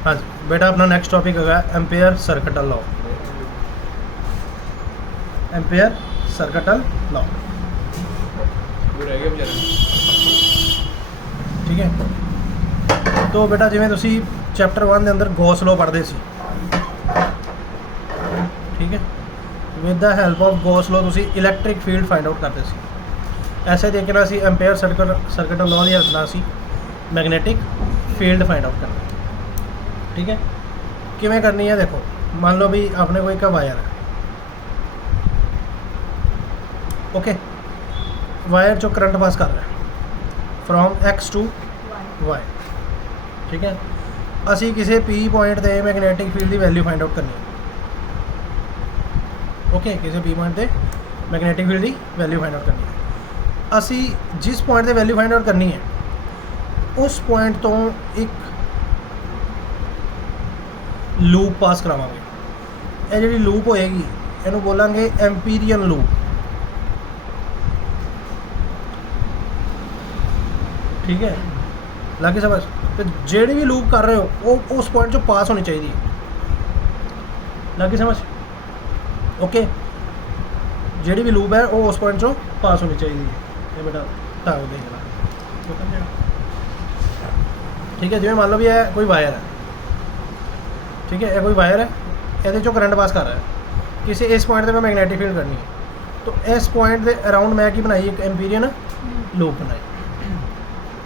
हाँ जी बेटा, अपना नेक्स्ट टॉपिक है ampere circuital law. Ampere circuital law, ठीक है। तो बेटा जिवें तुसी चैप्टर 1 के अंदर गॉस लॉ पढ़ते सी, ठीक है, with the help of Gauss law तुसी इलैक्ट्रिक फील्ड फाइंड आउट करते सी। ऐसे तरीके नाल असीं एम्पेयर सर्किटल लॉ की हेल्प नाल असीं मैगनैटिक फील्ड फाइंड आउट करना, ठीक है। किवें करनी है देखो, मान लो भी अपने कोई का वायर है, ओके, वायर जो करंट पास कर रहा है फ्रॉम एक्स टू वाई, ठीक है। असी किसी पी पॉइंट ते मैगनैटिक फील्ड की वैल्यू फाइंड आउट करनी है, ओके, किसी पी पॉइंट ते मैगनैटिक फील्ड की वैल्यू फाइंड आउट करनी है। असी जिस पॉइंट ते वैल्यू फाइंड आउट करनी है उस पॉइंट तो एक लूप पास करावांगे। ये जी लूप होएगी इनू बोलांगे एम्पीरियन लूप, ठीक है, लागे समझ। तो जेड़ी भी लूप कर रहे हो वो उस पॉइंट जो पास होनी चाहिए, लागे समझ, ओके। जेड़ी भी लूप है वो उस पॉइंट जो पास होनी चाहिए। ये बेटा ताऊ देखना, ठीक है। जिवें मान लो भी है कोई वायर है, ठीक है, ये कोई वायर है, ये जो करंट पास कर रहा है, किसी इस पॉइंट पे मैं मैगनेटिक फील्ड करनी है, तो इस पॉइंट के अराउंड मैं की बनाई एक एम्पीरियन लूप बनाई,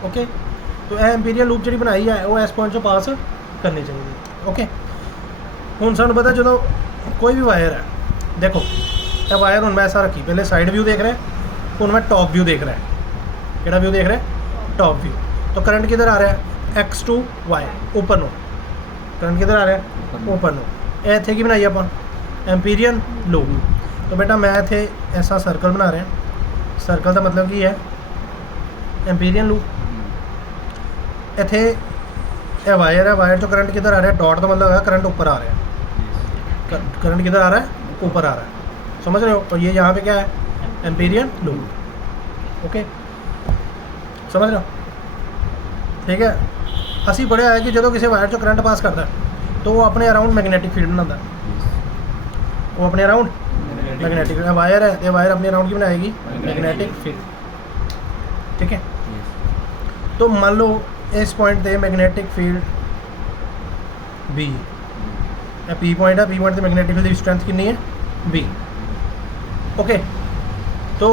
ओके। तो यह एम्पीरियन लूप जी बनाई है वो इस पॉइंट जो पास करनी चाहिए, ओके। हुण सानूं पता जो कोई भी वायर है, देखो यह वायर हुण मैं ऐसा रखी, पहले साइड व्यू देख रहे हैं, हुण मैं टॉप व्यू देख रहा है। किहड़ा व्यू देख रहे हैं? Top view. तो करंट किधर आ रहा है? एक्स टू वाई, ऊपर नो। करंट किधर आ रहा है? ऊपर नो। ये इत्थे की बनाई आपां एम्पीरियन लूप। तो बेटा मैं इत्थे ऐसा सर्कल बना रहा, सर्कल का मतलब की है एम्पीरियन लूप। इत्थे यह वायर है, वायर जो करंट किधर आ रहा है, डॉट का मतलब है करंट ऊपर आ रहा है, करंट किधर आ रहा है? ऊपर आ रहा है, समझ रहे हो। तो ये यहाँ पे क्या है? एम्पीरियन लूप, ओके, समझ रहे हो, ठीक है। असी पढ़िया है कि जो किसी वायर जो करंट पास करता है तो वो अपने अराउंड मैगनेटिक फील्ड बनाता है, वो अपने अराउंड मैगनेटिक वायर है, ये वायर अपने अराउंड की बनाएगी मैगनेटिक फील्ड, ठीक है। तो मान लो इस पॉइंट पे मैगनेटिक फील्ड बी है, पी पॉइंट है, पी पॉइंट पे मैगनेटिक फील्ड की स्ट्रेंथ कितनी है? B, okay. तो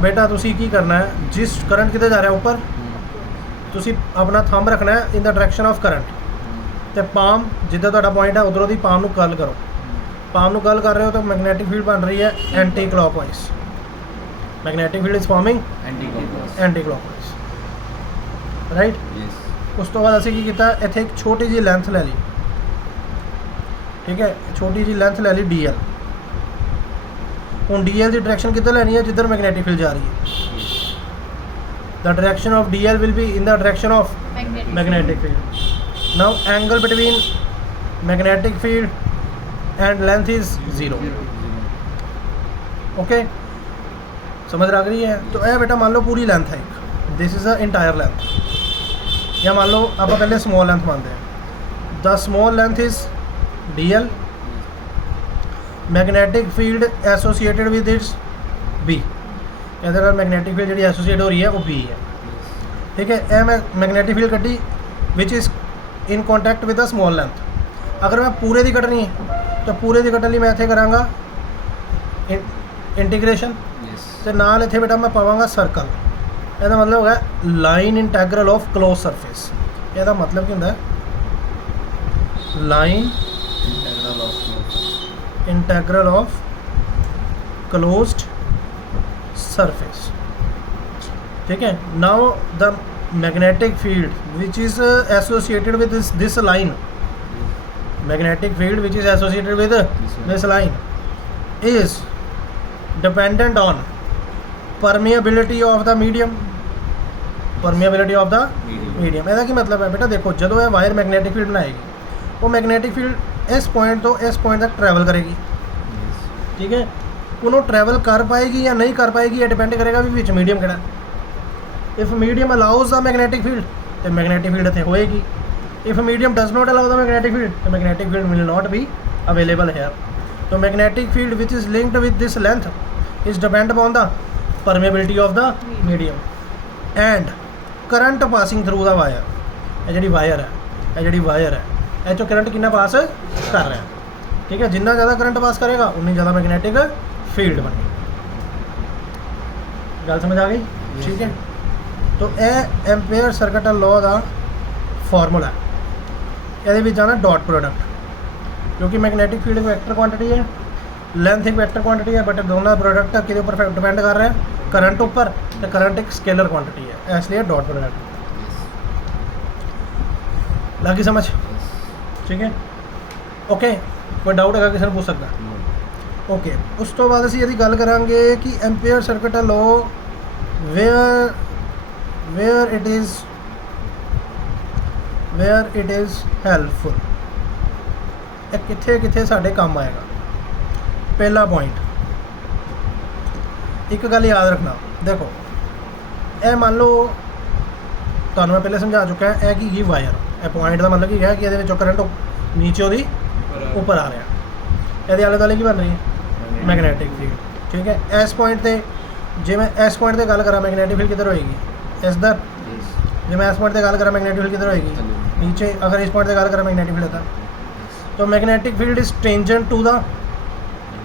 बेटा तुसी की करना है, जिस करंट किधर जा रहा है ऊपर, तुसी अपना थंब रखना है in the direction of current, तो पाम जिद्दां तुहाडा पॉइंट है उधरों दी पाम नूं कर्ल करो। पाम नूं कर्ल कर रहे हो तो मैगनेटिक फील्ड बन रही है anti clockwise, magnetic field is forming anti clockwise, right. उस तो बाद असीं की कीता, इत्थे एक छोटी जी लेंथ ले ली, ठीक है, छोटी जी लेंथ ले ली डी एल। हुण डी एल की डायरैक्शन किधर लैनी है? जिधर मैगनेटिक फील्ड जा रही है। The direction of D L will be in the direction of magnetic field. Now angle between magnetic field and length is 0, okay, समझ आ रही है। तो यह बेटा मान लो पूरी लेंथ है, this is the entire length, या मान लो आप पहले स्मॉल लेंथ मानते हैं, the small length is D L, magnetic field associated with its B, इधर मैगनेटिक फील्ड जी एसोसिएट हो रही है वो बी है, ठीक है। यह मैं मैगनेटिक फील्ड कड्डी which is in contact with the small length. अगर मैं पूरे की कटनी है तो पूरे की कटन लिए मैं इत्थे करांगा इंटीग्रेशन, तो नाल इत्थे बेटा मैं पावांगा सर्कल। ਇਹਦਾ मतलब होगा लाइन इंटैग्रल ऑफ क्लोज सरफेस। ਇਹਦਾ मतलब ਕੀ ਹੁੰਦਾ है? लाइन इंटैग्रल ऑफ क्लोज्ड सरफेस, ठीक है। Now the magnetic field which is associated with this line, magnetic field which is associated with this line is dependent on permeability of the medium, permeability of the medium. ਇਹਦਾ ਕੀ मतलब है बेटा? देखो ਜਦੋਂ ਇਹ वायर मैगनेटिक फील्ड बनाएगी वो मैगनेटिक फील्ड इस पॉइंट तो इस पॉइंट तक ट्रैवल करेगी, ठीक है। उन्होंने ट्रैवल कर पाएगी या नहीं कर पाएगी ये डिपेंड करेगा भी विच मीडियम किहड़ा। If medium allows the magnetic field तो मैगनेटिक फील्ड इत्थे होएगी, If a medium does not allow the magnetic field, the magnetic field will not be available here. So magnetic field which is linked with this length is depend upon the permeability of the medium and current passing through the wire. ਇਹ ਜਿਹੜੀ wire ਹੈ ਇਹ ਚੋਂ current ਕਿੰਨਾ ਪਾਸ ਕਰ ਰਿਹਾ, ਠੀਕ ਹੈ। ਜਿੰਨਾ ਜ਼ਿਆਦਾ ਕਰੰਟ ਪਾਸ ਕਰੇਗਾ ਉਨੀ ਜ਼ਿਆਦਾ ਮੈਗਨੈਟਿਕ ਫੀਲਡ ਬਣੇਗੀ। ਗੱਲ ਸਮਝ ਆ ਗਈ? ਠੀਕ ਹੈ। तो ਇਹ ਐਂਪੀਅਰ ਸਰਕਟ ਲਾਅ ਦਾ ਫਾਰਮੂਲਾ ਹੈ। ਇਹਦੇ ਵਿੱਚ ਆਣਾ ਡਾਟ ਪ੍ਰੋਡਕਟ, ਕਿਉਂਕਿ ਮੈਗਨੈਟਿਕ ਫੀਲਡ ਇੱਕ ਵੈਕਟਰ ਕੁਆਂਟਿਟੀ ਹੈ, ਲੈਂਥ ਇੱਕ ਵੈਕਟਰ ਕੁਆਂਟਿਟੀ ਹੈ, ਬਟ ਦੋਨਾਂ ਪ੍ਰੋਡਕਟ ਕਿਹਦੇ ਉੱਪਰ ਡਿਪੈਂਡ ਕਰ ਰਿਹਾ? ਕਰੰਟ ਉੱਪਰ, ਤੇ ਕਰੰਟ ਇੱਕ ਸਕੇਲਰ ਕੁਆਂਟਿਟੀ ਹੈ, ਇਸ ਲਈ ਡਾਟ ਪ੍ਰੋਡਕਟ। ਲੱਗੀ ਸਮਝ? ਠੀਕ ਹੈ, ਓਕੇ। ਕੋਈ ਡਾਊਟ ਹੈਗਾ ਕਿਸੇ ਨੂੰ ਪੁੱਛ ਸਕਦਾ? ਓਕੇ। ਉਸ ਤੋਂ ਬਾਅਦ ਅਸੀਂ ਇਹਦੀ ਗੱਲ ਕਰਾਂਗੇ ਕਿ ampere circuit law where it is helpful, ਇਹ ਕਿੱਥੇ ਸਾਡੇ ਕੰਮ ਆਏਗਾ। ਪਹਿਲਾ ਪੁਆਇੰਟ, ਇੱਕ ਗੱਲ ਯਾਦ ਰੱਖਣਾ, ਦੇਖੋ ਇਹ ਮੰਨ ਲਓ ਤੁਹਾਨੂੰ ਮੈਂ ਪਹਿਲੇ ਸਮਝਾ ਚੁੱਕਾ, ਇਹ ਕੀ ਵਾਇਰ, ਇਹ ਪੁਆਇੰਟ ਦਾ ਮਤਲਬ ਕੀ ਹੈ ਕਿ ਇਹਦੇ ਵਿੱਚੋਂ ਕਰੰਟ ਨੀਚੇ ਉਹਦੀ ਉੱਪਰ ਆ ਰਿਹਾ, ਇਹਦੇ ਆਲੇ ਦੁਆਲੇ ਕੀ ਬਣ ਰਹੀ ਹੈ? ਮੈਗਨੈਟਿਕ ਫੀਲਡ, ਠੀਕ ਹੈ। ਇਸ ਪੁਆਇੰਟ 'ਤੇ ਜੇ ਮੈਂ ਇਸ ਪੁਆਇੰਟ 'ਤੇ ਗੱਲ ਕਰਾਂ ਮੈਗਨੈਟਿਕ ਫੀਲਡ ਕਿੱਧਰ ਹੋਏਗੀ? ਇਧਰ। ਜੇ ਮੈਂ ਇਸ ਪੁਆਇੰਟ 'ਤੇ ਗੱਲ ਕਰਾਂ ਮੈਗਨੈਟਿਕ ਫੀਲਡ ਕਿੱਧਰ होएगी? नीचे। अगर इस पॉइंट से गल करें मैग्नेटिक फील्ड इधर, तो magnetic field is tangent to the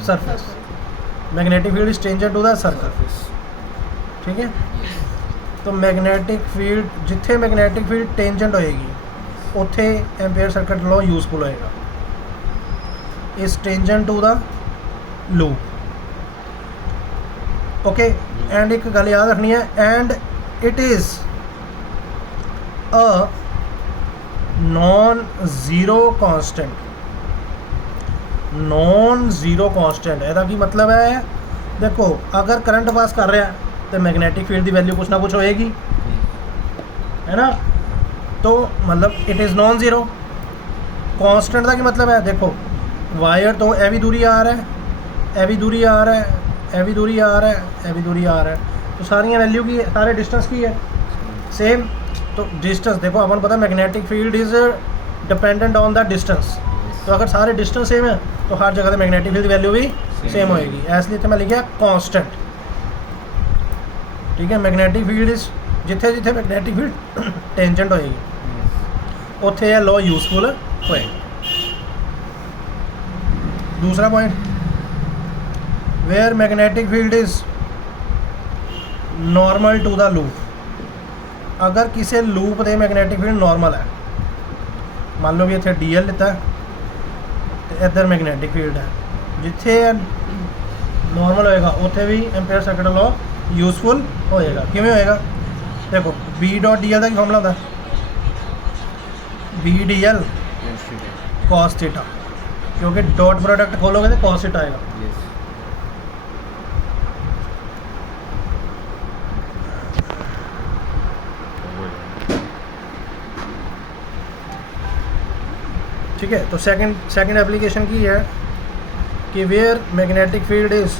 surface, magnetic field is tangent to the circle, ठीक है। तो मैग्नेटिक फील्ड जिथे मैग्नेटिक फील्ड टेंजेंट होएगी उत्थे एम्पीयर सर्किट लॉ यूजफुल होएगा, is tangent to the loop, okay. And एक गल याद रखनी है, and it is a non zero constant. Non zero constant ਇਹਦਾ ਕੀ ਮਤਲਬ ਹੈ? देखो अगर करंट पास कर रहा है तो मैग्नेटिक फील्ड की वैल्यू कुछ ना कुछ होएगी, है ना। तो मतलब it is non zero constant का की मतलब है, देखो वायर तो ए भी दूरी आ रहा है, ए भी दूरी आ रहा है, ए भी दूरी आ रहा है, ए भी दूरी आ रहा है, तो सारी वैल्यू की है, सारे डिस्टेंस की है सेम। तो डिस्टेंस देखो अपन पता magnetic field is dependent on the distance, तो अगर सारे डिस्टेंस सेम है तो हर जगह से मैग्नेटिक फील्ड की वैल्यू भी सेम होएगी, इसलिए तो मैं लिखा कांस्टेंट, ठीक है। मैग्नेटिक फील्ड इज जिथे जिथे मैग्नेटिक फील्ड टेंजेंट होएगी उत्थे यह लॉ यूजफुल होएगा। दूसरा point, where magnetic field is normal to the loop, अगर किसी लूप दे मैग्नेटिक फील्ड नॉर्मल है, मान लो भी इतने DL लिता है तो इधर मैग्नेटिक फील्ड है, जिथे नॉर्मल होएगा उत्थे भी एम्पीयर सर्किट लॉ यूजफुल होएगा। किवें होएगा? देखो B.dl का फॉर्मूला होता है B.dl cos थीटा, क्योंकि डॉट प्रोडक्ट खोलोगे तो cos थीटा आएगा। ठीक है। तो सेकंड एप्लीकेशन की है कि where magnetic field is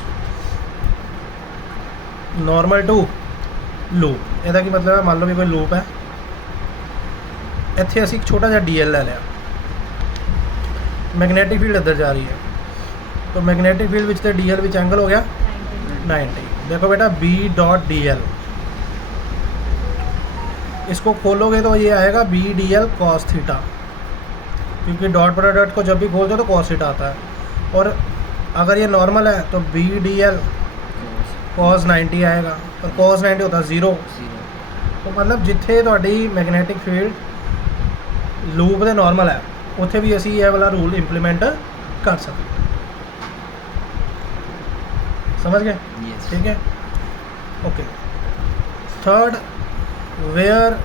normal to loop, ਇਹਦਾ ਕੀ मतलब है? मान लो भी कोई लूप है, ਇੱਥੇ ਅਸੀਂ ਇੱਕ ਛੋਟਾ ਜਿਹਾ DL ਲੈ ਲਿਆ, मैग्नेटिक फील्ड इधर जा रही है, तो magnetic field which DL which angle हो गया 90। देखो बेटा B.dl, इसको खोलोगे तो ये आएगा B.dl cos थीटा, क्योंकि डॉट प्रोडक्ट को जब भी खोलते हो तो cos थीटा आता है, और अगर ये नॉर्मल है तो B.dl cos 90 आएगा, और cos 90 होता है 0। तो मतलब जिथे तुहाडी मैग्नेटिक फील्ड लूप दे नॉर्मल है उत्थे भी असी ये वाला रूल इंप्लीमेंट कर सकते, समझ गए? ठीक है, okay. Third, where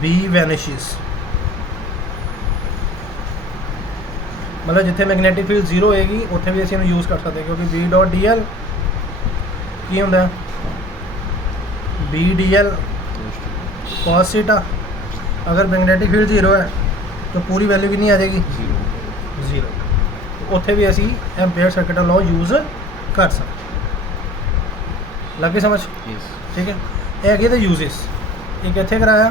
B vanishes, मतलब जिथे मैग्नेटिक फील्ड 0 होएगी उत्थे भी असीं यूज़ कर सकते, क्योंकि B.dl की होंदा है B.dl cos थीटा। अगर मैग्नेटिक फील्ड 0 है तो पूरी वैल्यू कितनी आ जाएगी? 0। तो उत्थे भी असी एम्पीयर सर्किट लॉ यूज़ कर सकते, लग गई समझ? ठीक है। ये तो यूजेस एक इत्थे कराया,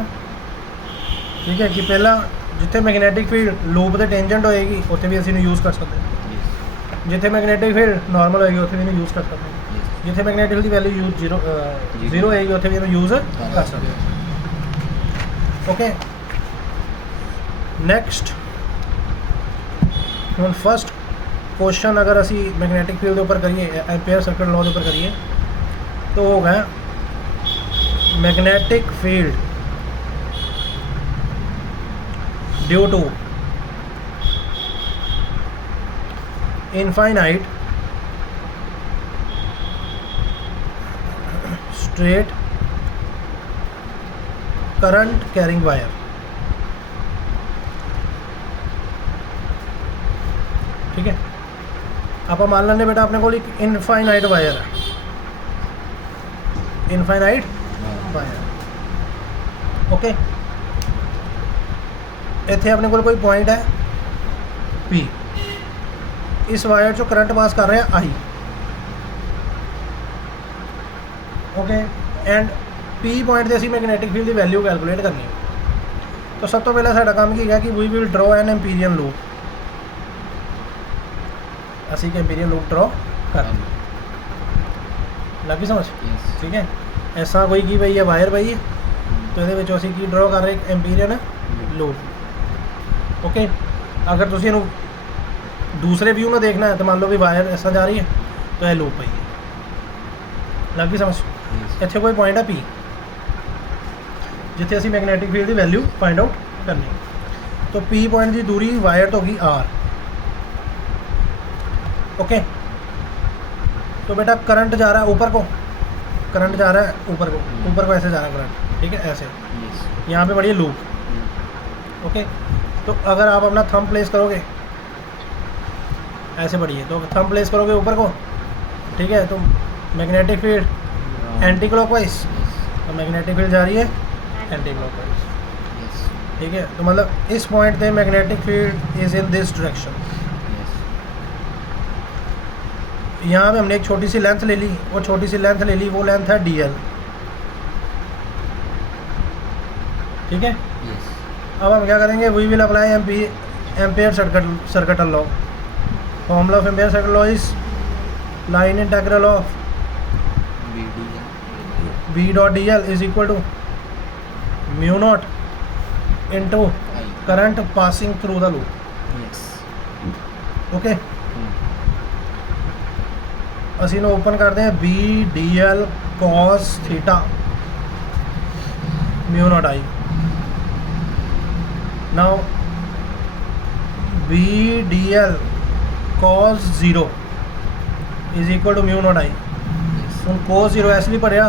ठीक है, कि पहला जिथे मैगनैटिक फील्ड लूप के टेंजेंट होएगी उत्थे भी असीं यूज़ कर सकते हैं, जिथे मैगनैटिक फील्ड नॉर्मल होएगी उत्थे भी यूज़ कर सकते हैं, जिथे मैगनैटिक फील्ड की वैल्यू यूज जीरो होएगी उत्थे भी यूज़ कर सकते हैं। ओके, नैक्सट हुण फस्ट क्वेश्चन अगर असी मैगनैटिक फील्ड के उपर करिए, एम्पेयर सर्किट लॉ के उपर करिए, तो होगा magnetic field due to infinite straight current carrying wire. ठीक है, आप मान लेंगे बेटा अपने को एक इनफाइनाइट वायर है, इनफाइनाइट वायर। ओके, इत्थे अपने को कोई पॉइंट है P, इस वायर चो करंट पास कर रहे हैं I। Okay, and P point से असी मैगनैटिक फील्ड की वैल्यू कैलकुलेट करनी है। तो सब तो पहले साडा काम की है कि we will draw an Amperian loop, असी एक एम्पीरियन लूप ड्रॉ कर लगी समझ। ठीक है, ऐसा कोई की भाई है वायर भाई, तो ये असी की ड्रॉ कर रहे एक एम्पीरियन लूप। ओके, अगर तुम इनू दूसरे व्यू में देखना है तो मान लो भी वायर ऐसा जा रही है तो यह लूप पई है, लगी समझ। इत्थे कोई पॉइंट है P जिथे असी मैगनैटिक फील्ड की वैल्यू फाइंड आउट करनी, तो P पॉइंट की दूरी वायर तो होगी R। ओके, तो बेटा करंट जा रहा है ऊपर को, करंट जा रहा है ऊपर को ऐसे जा रहा है करंट। ठीक है, ऐसे यहाँ पे बढ़िए लूप। ओके, तो अगर आप अपना थंब प्लेस करोगे ऐसे बढ़िए, तो थंब प्लेस करोगे ऊपर को, ठीक है, तो मैग्नेटिक फील्ड एंटी क्लॉकवाइज, तो मैग्नेटिक फील्ड जा रही है एंटी क्लॉकवाइज। ठीक है, तो मतलब इस पॉइंट पे magnetic field is in this direction. यहाँ पे हमने एक छोटी सी लेंथ ले ली, वो छोटी सी लेंथ ले ली, वो लेंथ है DL। ठीक है, अब हम क्या करेंगे, we will apply ampere circuit law. Formula of ampere circuit law is line integral of B dot DL is equal to mu naught into current passing through the loop. Okay, असी इन्हें open करते हैं BDL cos theta mu naught I। Now BDL cos 0 is equal to mu naught I। हम cos 0 इसलिए पढ़िया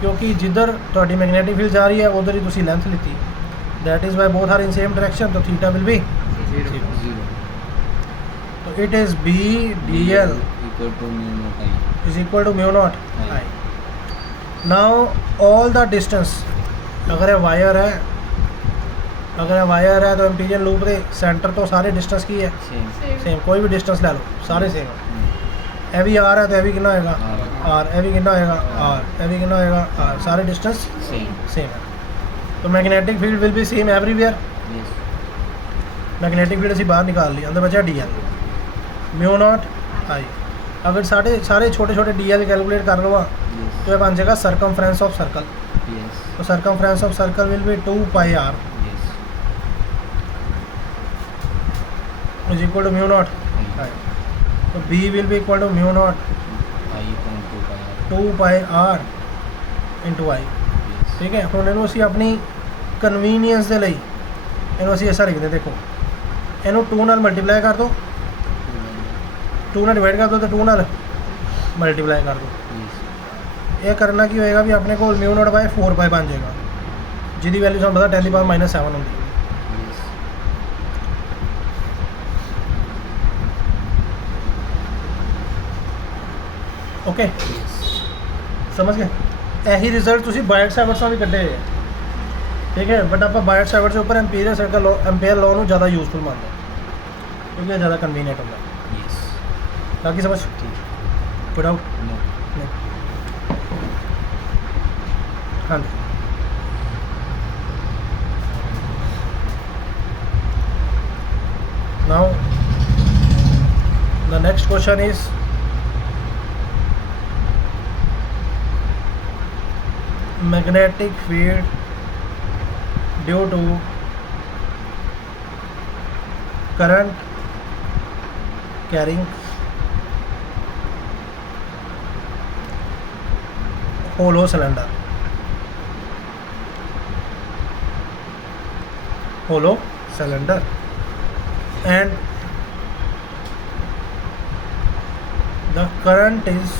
क्योंकि जिधर थोड़ी मैग्नेटिक फील्ड जा रही है उधर ही तुसी लेंथ लीती, that is why both are in same direction, तो थीटा विल बी 0। तो it is BDL is equal to mu naught I। now all the distance, अगर ये वायर है तो एम्पीरियन लूप के सेंटर तो सारे डिस्टेंस की है सेम, कोई भी डिस्टेंस ले लो सारे सेम है। ए भी R है तो ए भी कितना होएगा R, ए भी कितना होएगा R, ए भी कितना होएगा R, सारे डिस्टेंस सेम है। तो magnetic field will be same everywhere. Magnetic field असी बाहर निकाल ली, अंदर बचा DL म्यू नॉट I। अगर सारे छोटे छोटे DL कैलकुलेट कर लो तो ये बन जाएगा सर्कमफ्रेंस ऑफ सर्कल। तो circumference of circle will be 2 pi R is equal to mu naught I। तो B will be equal to mu naught 2 pi R into I। ठीक है, हम इनू असी अपनी कन्वीनियंस के लिए इनू असी ऐसा लिखते, देखो इनू 2 नाल मल्टीप्लाई कर दो, 2 नाल डिवाइड कर दो तो 2 नाल मल्टीप्लाई कर दो। ये करना की होएगा भी अपने को म्यू नॉट बाय 4 पाई बन जाएगा, जिसकी वैल्यू सानू पता 10⁻⁻7 होंगी। ओके, समझ गए। यही रिजल्ट तुसी बायट सावर्ट से भी कड्ढे है। ठीक है, बट आप बायट सावर्ट के उपर Amperian circle law, ampere law नू ज़्यादा यूजफुल मानते हैं क्योंकि ज़्यादा कन्वीनियंट होता है। बाकी समझ कोई डाउट नहीं? हाँ जी। now the next question is magnetic field due to current carrying hollow cylinder and the current is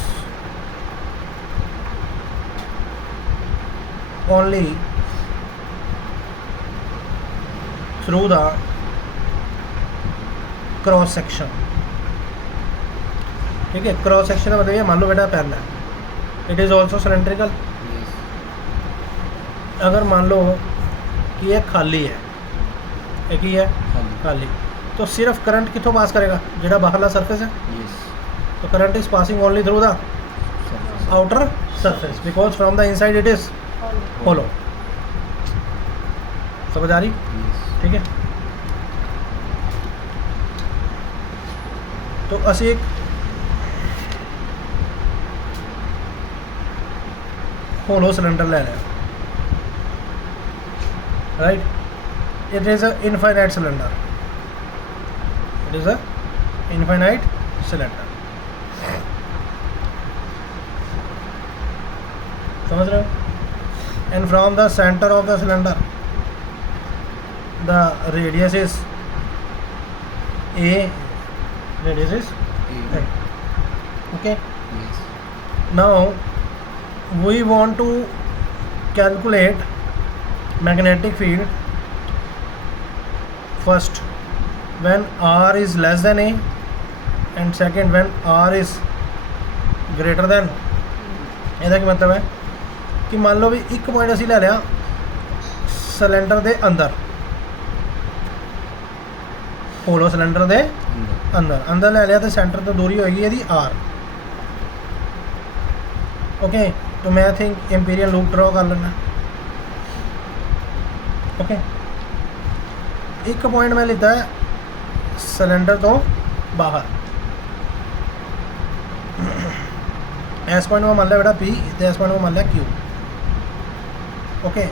only through the cross section. ठीक है, क्रॉस सेक्शन मतलब ये मान लो बेटा पेन है, इट इज़ ऑल्सो सिलेंड्रिकल। अगर मान लो कि ये खाली है, एक ही है खाली, तो सिर्फ करंट कितों पास करेगा, जेड़ा बाहरला सरफेस है। तो current is passing only through the outer surface because from the inside it is hollow. समझ आ रही? ठीक है, तो असी एक होलो सिलेंडर ले रहे हैं, right. It is a infinite cylinder, it is a infinite cylinder. समझ रहे हो? And from the centre of the cylinder the radius is a, radius is A. Okay. Yes. Now we want to calculate magnetic field first when R is less than A and second when R is greater than। ਇਹਦਾ ਕੀ ਮਤਲਬ ਹੈ ਕਿ ਮੰਨ ਲਓ ਵੀ ਇੱਕ point ਅਸੀਂ ਲੈ ਲਿਆ ਸਿਲੰਡਰ ਦੇ ਅੰਦਰ, ਹੋਲੋ ਸਿਲੰਡਰ ਦੇ अंदर ले लिया, तो सेंटर तो दूरी होगी यदि R। ओके, तो मैं थिंक एम्पीरियल लूप ड्रॉ कर लेना। ओके, एक पॉइंट मैं लेता है सिलेंडर तो बाहर, एस पॉइंट में मान लिया बेटा P, तो एस पॉइंट में मान लिया Q। ओके,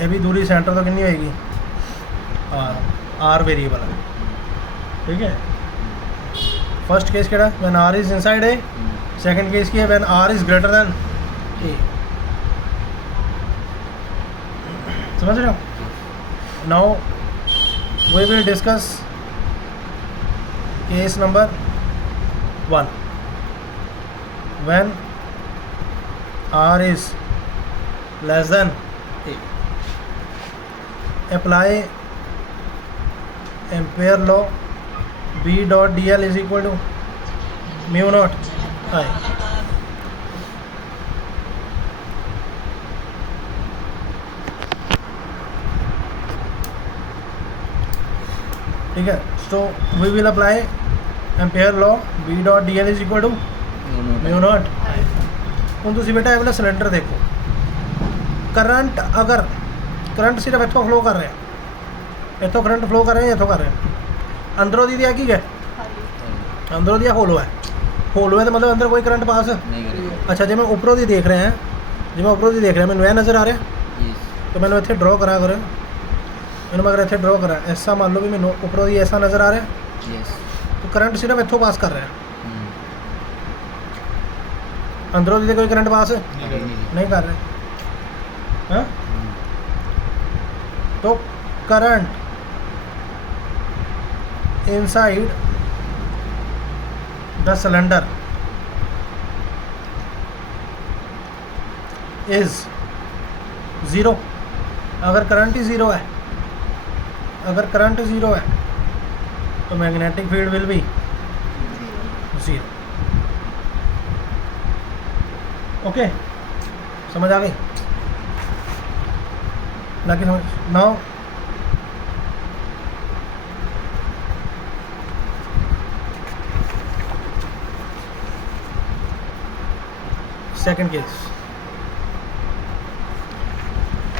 ये भी दूरी सेंटर तो कितनी होएगी R वेरिएबल है। ठीक है, फर्स्ट केस केड़ा when R is inside A, second case की है when R is greater than A. समझ रहे हो? Now we will discuss case number 1 when R is less than A. apply ampere law, B dot dl is equal to mu naught I। ठीक है, so we will apply ampere law, B dot dl is equal to mu naught। ਹੁਣ ਤੁਸੀਂ बेटा ਇਹ वाला cylinder देखो, current अगर current सिर्फ इतों फ्लो कर रहे हैं, इतों करंट फ्लो कर रहे हैं, इतों कर रहे हैं, अंदरों दी दिया की है, अंदरों दिया होलो है, होलो है तो मतलब अंदर कोई करंट पास नहीं करेगा। अच्छा, जो मैं उपरों दी देख रहे हैं, जो मैं उपरों दी देख रहा है, मैंने वह नज़र आ रहा है, तो मैंने इतने ड्रॉ करा कर, मैंने अगर इतने ड्रॉ करा ऐसा मान लो भी मैंने उपरों दी ऐसा नज़र आ रहा है, तो करंट सिर्फ इतों पास कर रहे हैं, अंदरों दी कोई करंट पास नहीं कर रहे। हाँ, तो current inside the cylinder is zero. अगर करंट ही ज़ीरो है, अगर करंट ज़ीरो है तो magnetic field will be zero. Okay, समझ आ गई? लगी समझ? Now second case,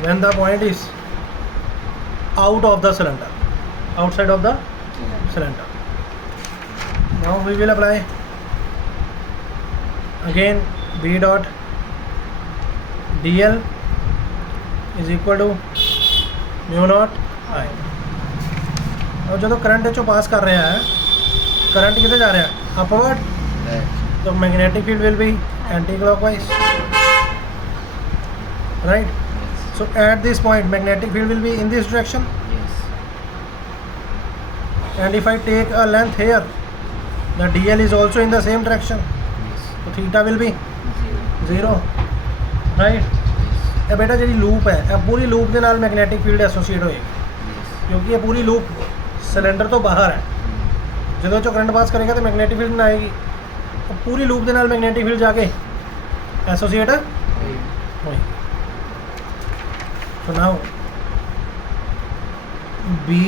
when the point is out of the cylinder, outside of the cylinder. Now we will apply again B dot dl is equal to mu naught I. और जो current चो पास कर रहा है, करंट किधर जा रहा है, अपवर्ड, तो magnetic field will be anti clockwise, right. So at this point magnetic field will be in this direction. Yes. And if I take a length here, the dl is also in the same direction. Yes. So theta will be Zero. 0, right. ਇਹ ਬੇਟਾ ਜਿਹੜੀ loop ਹੈ, ਇਹ ਪੂਰੀ loop ਦੇ ਨਾਲ magnetic field associate ਹੋਏਗੀ, Yes. ਕਿਉਂਕਿ ਇਹ ਪੂਰੀ ਲੂਪ ਸਿਲੰਡਰ ਤੋਂ ਬਾਹਰ ਹੈ. ਜਦੋਂ ਚੋਂ ਕਰੰਟ ਪਾਸ ਕਰੇਗਾ ਤਾਂ ਮੈਗਨੈਟਿਕ ਫੀਲਡ ਨਾ ਆਏਗੀ, ਉਹ ਪੂਰੀ ਲੂਪ ਦੇ ਨਾਲ ਮੈਗਨੈਟਿਕ ਫੀਲਡ ਜਾ ਕੇ ਐਸੋਸੀਏਟ ਹੋਏਗੀ. So now B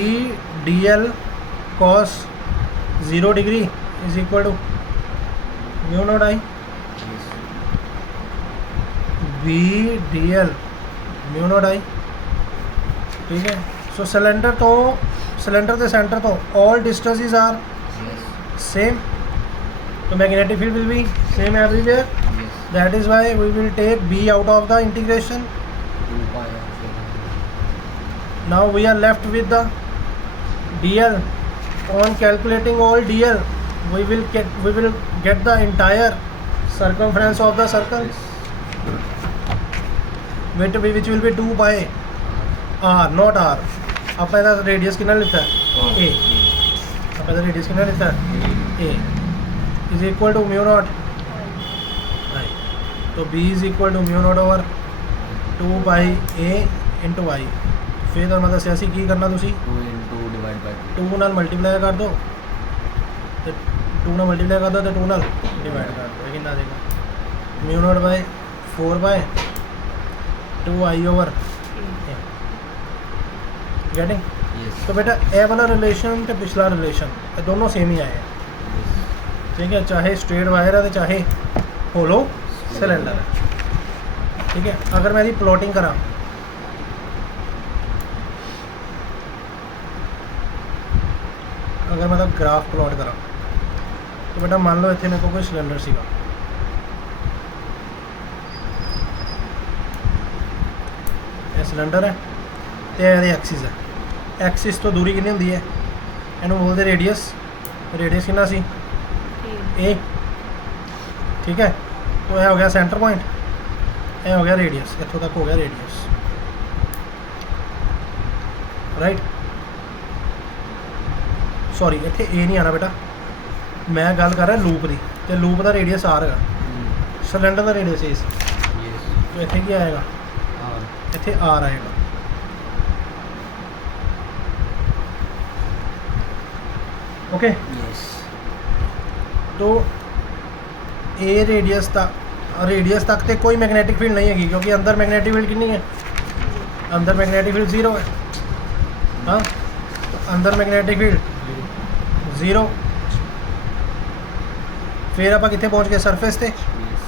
dl cos 0 degree is equal to mu naught I. Yes. B dl mu naught I. ठीक है. So cylinder the center तो all distances are Yes. same. So magnetic field will be same everywhere. Yes. That is why we will take B out of the integration. 2 pi r. Now we are left with the dl. On calculating all dl, we will get the entire circumference of the circle, which will be 2 pi r, not r. आप ऐसा radius कितना लिखता है, a. आप ऐसा radius कितना लिखता है, a is equal to mu naught I. तो b is equal to mu naught over 2 pi a into I. फिर तो मतलब सियासी की करना तुसी 2 into divide by 2. 2 ਨਾਲ ਮਲਟੀਪਲਾਈ ਕਰ ਦੋ, ਤੇ 2 ਨਾਲ ਮਲਟੀਪਲਾਈ ਕਰ ਦੋ ਤੇ 2 ਨਾਲ ਡਿਵਾਈਡ ਕਰ ਦੋ. ਇਹ ਕਿੰਨਾ ਦੇਗਾ, mu naught by 4 by 2 I over a. Getting. Yes. तो बेटा ए वाला रिलेशन ਤੇ पिछला रिलेशन ਇਹ ਦੋਨੋਂ सेम ही आए हैं. ठीक है, चाहे स्ट्रेट वायर है तो चाहे होलो सिलेंडर है. ठीक है, अगर मैं इसकी प्लॉटिंग करा, अगर मतलब ग्राफ प्लॉट करा, तो बेटा मान लो इतने मेरे को कोई सिलेंडर सीगा, ये सिलेंडर है तो ये एक्सिस है. एक्सिस तो दूरी कितनी होंगी है, इन्हों बोलते रेडियस. रेडियस कितना सी, ए. ठीक है, तो यह हो गया सेंटर पॉइंट, यह हो गया रेडियस, इतों तक हो गया रेडियस, राइट. सॉरी इतने ए नहीं आना बेटा, मैं गल कर रहा लूप की, तो लूप का रेडियस आर है, सिलेंडर का रेडियस ए. Yes. तो इतने की आएगा, R. इतने आर आएगा. ओके. Yes. तो ए रेडियस तक तो कोई मैग्नेटिक फील्ड नहीं है, क्योंकि अंदर मैग्नेटिक फील्ड कितनी है, अंदर मैग्नेटिक फील्ड 0 है. हाँ, तो अंदर मैग्नेटिक फील्ड 0. फिर आप कितने पहुँच गए, सरफेस से. Yes.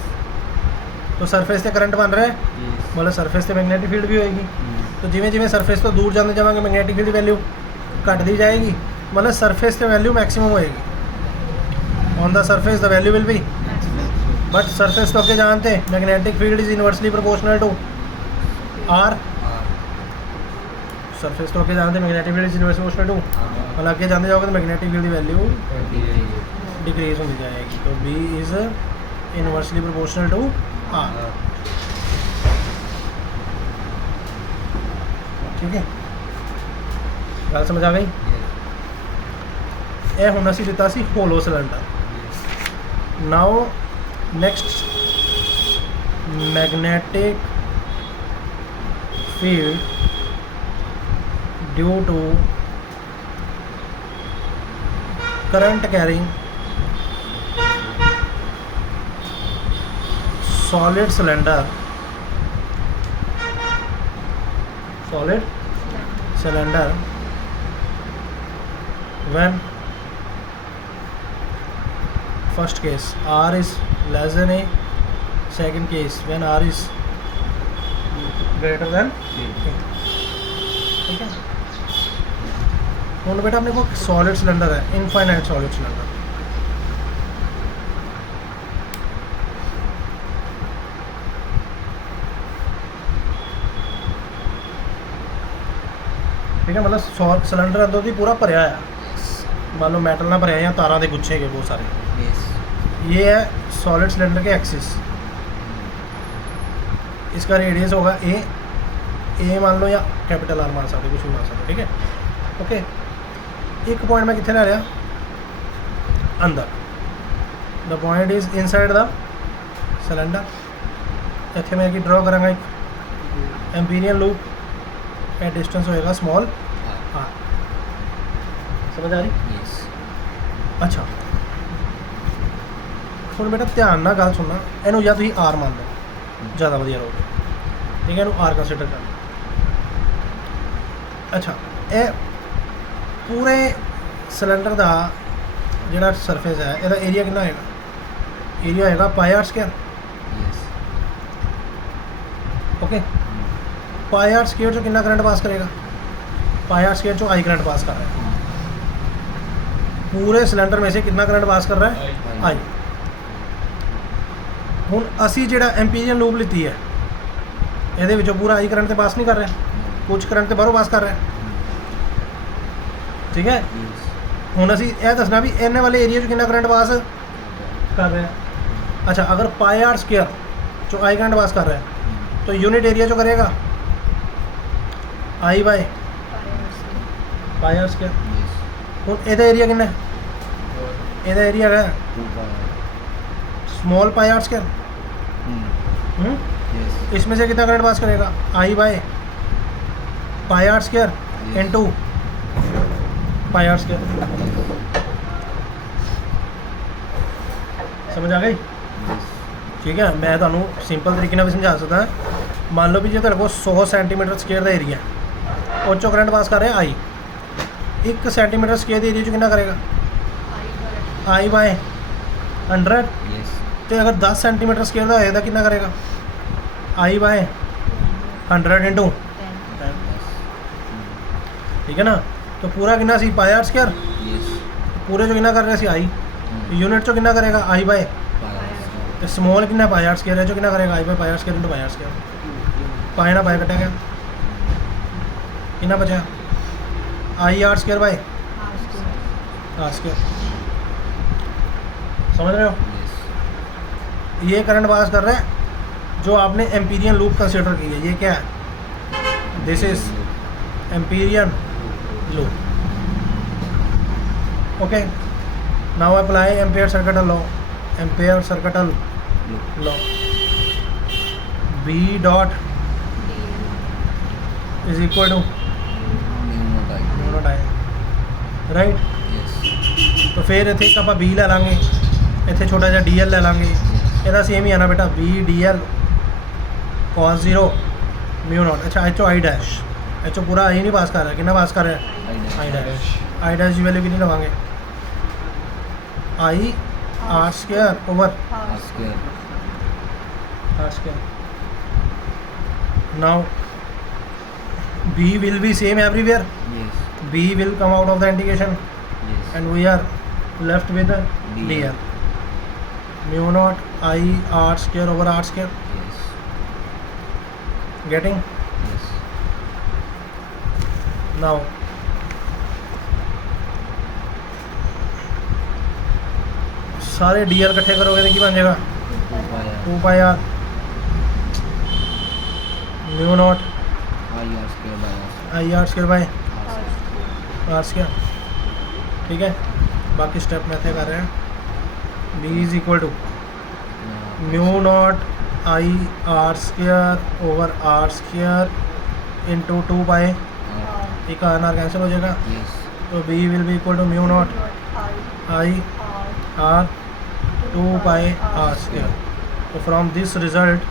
तो सरफेस से करंट बन रहा है, Yes. मतलब सरफेस से मैग्नेटिक फील्ड भी होएगी. तो जिमें जिमें सरफेस तो दूर जाते जाएंगे मैग्नेटिक फील्ड की वैल्यू घट दी जाएगी, मतलब सरफेस से वैल्यू मैक्सिमम होएगी. On the surface the value will be, but surface तो अगे जानते हैं magnetic field is inversely proportional to R. R. सरफेस तो अगे जानते हैं magnetic field is inversely proportional to, R. मतलब अगे जाते जाओगे तो मैग्नेटिक फील्ड की वैल्यू 28. डिक्रीज होती जाएगी. तो B is inversely proportional to R. R. ठीक है, गल समझ आ गई. Yes. यह हुण असीं लिता सी hollow cylinder. Yes. Now next, magnetic field due to current carrying solid cylinder when first case r is less than a, second case when r is greater than ठीक है। ਹੁਣ बेटा अपने को सॉलिड सिलेंडर है, इनफाइनाइट सॉलिड सिलेंडर। ठीक है, मतलब सिलेंडर अंदर दी पूरा भरिया है, मान लो मैटल ना भरिया या तारा के गुच्छे के बहुत सारे। ये है सॉलिड सिलेंडर के एक्सिस, इसका रेडियस होगा ए मान लो, या कैपिटल आर मान सकते, कुछ भी मान सकते। ठीक है, ओके। एक पॉइंट मैं कितने ला रहा अंदर, the point is inside the cylinder. इतने मैं ड्रॉ करांगा एक एम्पीरियल लूप, ए डिस्टेंस होएगा स्मॉल आर। समझ आ रही? अच्छा थोड़ा बेटा ध्यान ना गल सुनना, इनू या तुम आर मान लो, ज़्यादा वधिया रहोगे। ठीक है, इनू आर कंसीडर करना। अच्छा, ये पूरे सिलेंडर का जोड़ा सरफेस है, यदा एरिया कितना होगा? एरिया होगा pi R square. Okay, pi R square चो कितना करंट पास करेगा? पाई आर स्क्वायर चो आई करंट पास कर रहा है। पूरे सिलेंडर में से कितना करंट पास कर रहा है? आई। हुण असी जिहड़ा एम्पीरियल लूप लीती है, ये पूरा आई करंट तो पास नहीं कर रहा, कुछ करंट तो बाहरों पास कर रहा है। ठीक है, हुण असी यह दसना भी इन्ने वाले एरिया चो कितना करंट पास कर रहा है। अच्छा, अगर पाई आर स्क्वायर चो आई करंट पास कर रहा है, तो यूनिट एरिया चो करेगा I by pi R square. हुण इहदा एरिया कितना है? इहदा एरिया है स्मॉल पाई आर स्क्वायर। इसमें से कितना करंट पास करेगा? I by pi R square into pi R square. समझ आ गई? ठीक है, मैं तुहानू सिंपल तरीके नाल भी समझा सकता। मान लो भी जो तेरे को 100 सेंटीमीटर स्क्वायर का एरिया, उस चो करंट पास कर रहा है आई। 1 सेंटीमीटर स्क्वायर के एरिया चो कितना करेगा? I bye 100। तो अगर 10 सेंटीमीटर स्क्वायर का होएगा कितना करेगा? I bye 100 into 10। ठीक है ना, तो पूरा कितना सी पाई आर स्क्वायर, पूरे जो कितना कर रहा सी आई, यूनिट चो कितना करेगा? आई बाय, तो स्मॉल कितना पाई आर स्क्वायर है जो कितना करेगा? I by pi R square into pi R square. Pi ना पाई कटा गया, कितना बचा? I R square by R square. समझ रहे हो? ये करंट पास कर रहा है जो आपने एम्पीरियल लूप कंसीडर की है। ये क्या है? This is Amperian loop. Okay, now apply ampere circuital law. Ampere circuital law, B dot is equal to right. तो फिर इतने एक आप बी लै लाँगे, इतने छोटा जहा डी एल लै लाँगे। ਇਹਦਾ सेम ही आना बेटा, B D L cos 0 mu nought. अच्छा, H O I dash, H O पूरा आई नहीं पास कर रहा है, कितना पास कर रहा है? I dash. आई डैश की वैल्यू कितनी लवांगे? I R square over R square. Now B will be same everywhere, B will come out of the integration and we are left with dl mu naught I r square over r square. Getting? Now सारे dl इकट्ठे करोगे तो क्या बन जाएगा? 2 pi r mu naught I r square by r square। ठीक है, बाकी स्टेप में थे कर रहे हैं। B is equal to mu nought I R square over R square into 2 pi, एक आर कैंसिल हो जाएगा। तो B will be equal to mu nought I R 2 pi R square. तो from this result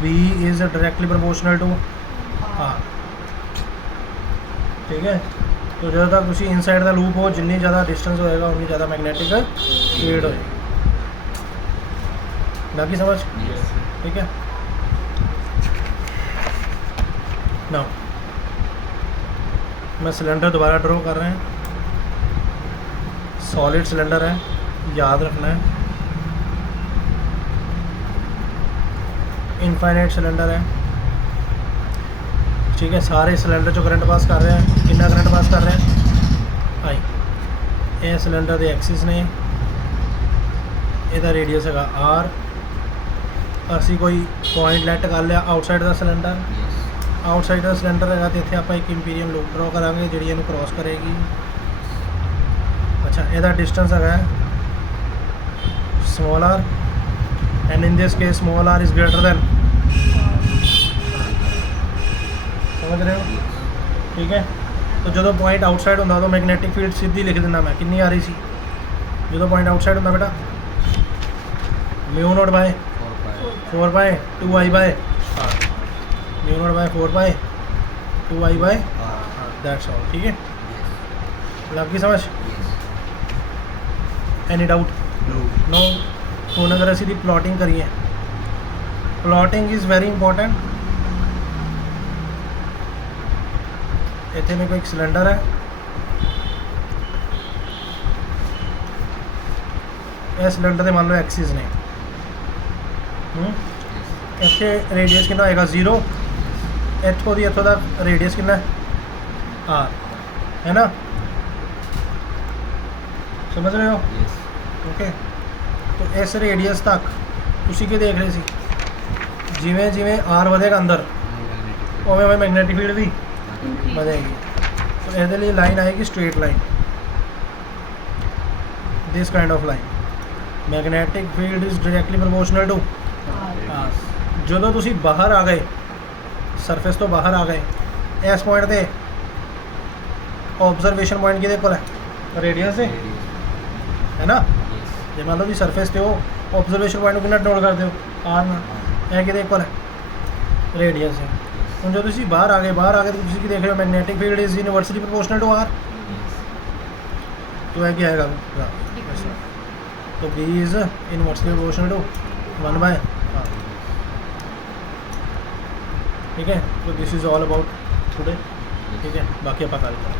B is directly proportional to R. ठीक है, तो जो तक उसी इनसाइड का लूप हो, जिन्नी ज़्यादा डिस्टेंस होएगा उन्नी ज़्यादा मैग्नेटिक फील्ड होएगी। बाकी समझ? ठीक है। नाउ मैं सिलेंडर दोबारा ड्रॉ कर रहे हैं। सॉलिड सिलेंडर है, याद रखना है। इनफाइनाइट सिलेंडर है, ठीक है। सारे सिलेंडर जो करंट पास कर रहे हैं, कितना करंट पास कर रहे हैं आई। ये सिलेंडर के एक्सिस ने, ਇਹਦਾ ਰੇਡੀਅਸ ਹੈਗਾ r। ਅਸੀਂ ਕੋਈ ਪੁਆਇੰਟ ਲੈਟ ਕਰ ਲਿਆ ਆਊਟਸਾਈਡ ਦਾ ਸਿਲੰਡਰ। यस ਆਊਟਸਾਈਡ ਦਾ ਸਿਲੰਡਰ ਹੈਗਾ ਤੇ ਇੱਥੇ ਆਪਾਂ ਇੱਕ ਇੰਪੀਰੀਅਲ ਲੂਪ ਡਰਾ ਕਰਾਂਗੇ ਜਿਹੜੀ ਇਹਨੂੰ ਕ੍ਰਾਸ ਕਰੇਗੀ। ਅੱਛਾ, ਇਹਦਾ ਡਿਸਟੈਂਸ ਹੈਗਾ small r and in this case small r is greater than, ਸਮਝ ਰਹੇ ਹੋ? ਠੀਕ ਹੈ। ਤਾਂ ਜਦੋਂ ਪੁਆਇੰਟ ਆਊਟਸਾਈਡ ਹੁੰਦਾ ਉਦੋਂ ਮੈਗਨੈਟਿਕ ਫੀਲਡ ਸਿੱਧੀ ਲਿਖ ਦਿੰਦਾ ਮੈਂ, ਕਿੰਨੀ ਆ ਰਹੀ ਸੀ ਜਦੋਂ ਪੁਆਇੰਟ ਆਊਟਸਾਈਡ ਹੁੰਦਾ ਬੇਟਾ, μ0 by 4 by 2i by r, μ0 by 4 by 2i by that's all. ठीक है, लग गई समझ? Any doubt? नो। ਹੁਣ ਅਗਰ ਅਸੀਂ ਦੀ ਪਲੋਟਿੰਗ ਕਰੀਏ, ਪਲੋਟਿੰਗ ਇਜ਼ ਵੈਰੀ ਇੰਪੋਰਟੈਂਟ। ਇੱਥੇ ਮੇਰੇ ਕੋਲ ਇੱਕ ਸਿਲੰਡਰ ਹੈ, ਇਹ ਸਿਲੰਡਰ ਦੇ ਮੰਨ ਲਓ ਐਕਸਿਸ ਨੇ। ਇੱਥੇ ਰੇਡੀਅਸ ਕਿੰਨਾ ਹੋਏਗਾ 0, ਇੱਥੋਂ ਦੀ ਇੱਥੋਂ ਦਾ ਰੇਡੀਅਸ ਕਿੰਨਾ ਹੈ r, ਹੈ ਨਾ? ਸਮਝ ਰਹੇ ਹੋ? Yes okay. तो इस रेडियस तक ਤੁਸੀਂ ਕੀ ਦੇਖ ਰਹੇ ਸੀ, ਜਿਵੇਂ ਜਿਵੇਂ r ਵਧੇਗਾ ਅੰਦਰ ਉਵੇਂ ਉਵੇਂ ਮੈਗਨੈਟਿਕ ਫੀਲਡ ਵੀ ਵਧੇਗੀ। ਸੋ ਇਹਦੇ ਲਈ ਲਾਈਨ ਆਏਗੀ straight line, this kind of line. Magnetic field is directly proportional to r। ਜਦੋਂ ਤੁਸੀਂ ਬਾਹਰ ਆ ਗਏ, ਸਰਫੇਸ ਤੋਂ ਬਾਹਰ ਆ ਗਏ, ਇਸ ਪੁਆਇੰਟ ਤੇ ਆਬਜ਼ਰਵੇਸ਼ਨ ਪੁਆਇੰਟ ਕਿਹਦੇ ਕੋਲ ਹੈ, ਰੇਡੀਅਸ ਦੇ, ਹੈ ਨਾ? ਜੇ ਮੰਨ ਲਓ ਜੀ ਸਰਫੇਸ ਤੇ ਉਹ ਆਬਜ਼ਰਵੇਸ਼ਨ ਪੁਆਇੰਟ ਨੂੰ ਕਿੰਨਾ ਨੋਟ ਕਰਦੇ ਹੋ r ਨਾਲ, ਇਹ ਕਿਹਦੇ ਕੋਲ ਹੈ, ਰੇਡੀਅਸ ਹੈ। ਹੁਣ ਜਦੋਂ ਤੁਸੀਂ ਬਾਹਰ ਆ ਗਏ ਤਾਂ ਤੁਸੀਂ ਕੀ ਦੇਖ ਰਹੇ ਹੋ, magnetic field is inversely proportional to r। तो है क्या आएगा, तो b is inversely proportional to 1/r। ठीक है, तो this is all about today. ठीक है, बाकी आप कल करें।